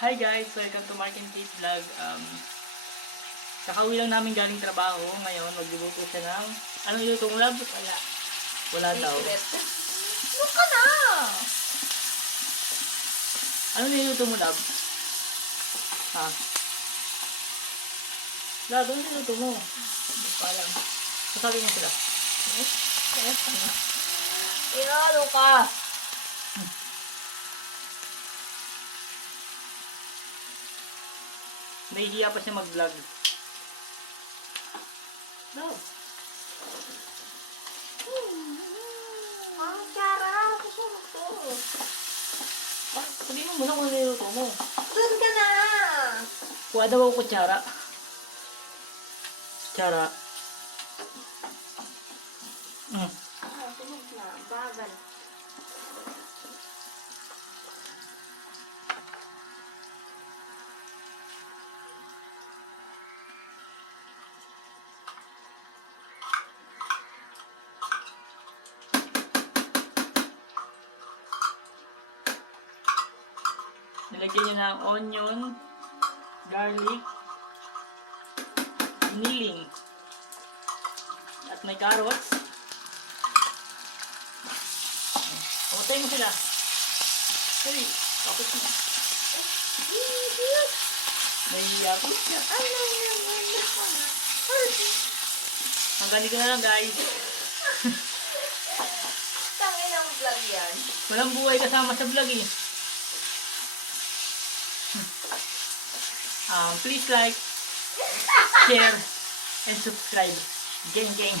Hi guys! Welcome to Mark and Kate Vlog. Kakauwi lang namin galing trabaho. Ngayon, magluluto siya ng... Anong iluto mo, Lab? Wala. Wala daw. Ano ka na? Anong niluto mo, Lab? Ha? Lab, anong niluto mo? Hindi ko alam. Sasabi niya sila. Ano ka? Nahihiya pa siya mag-vlog. No. Ang Chara, kusunod to. Sabihin mo muna kung ano niluto mo. Doon ka na. Kuha daw ako kutsara. Kutsara. Tunog na. Bagal. Nilagyan niya ng onion, garlic, giniling, at may carrots. Putay mo sila. Sorry, tapos mo. Nahihiya po siya. Hanggang dito na lang guys. Tangin ang vlog yan. Walang buhay kasama sa vlog eh. Please like, share, and subscribe. Gang gang.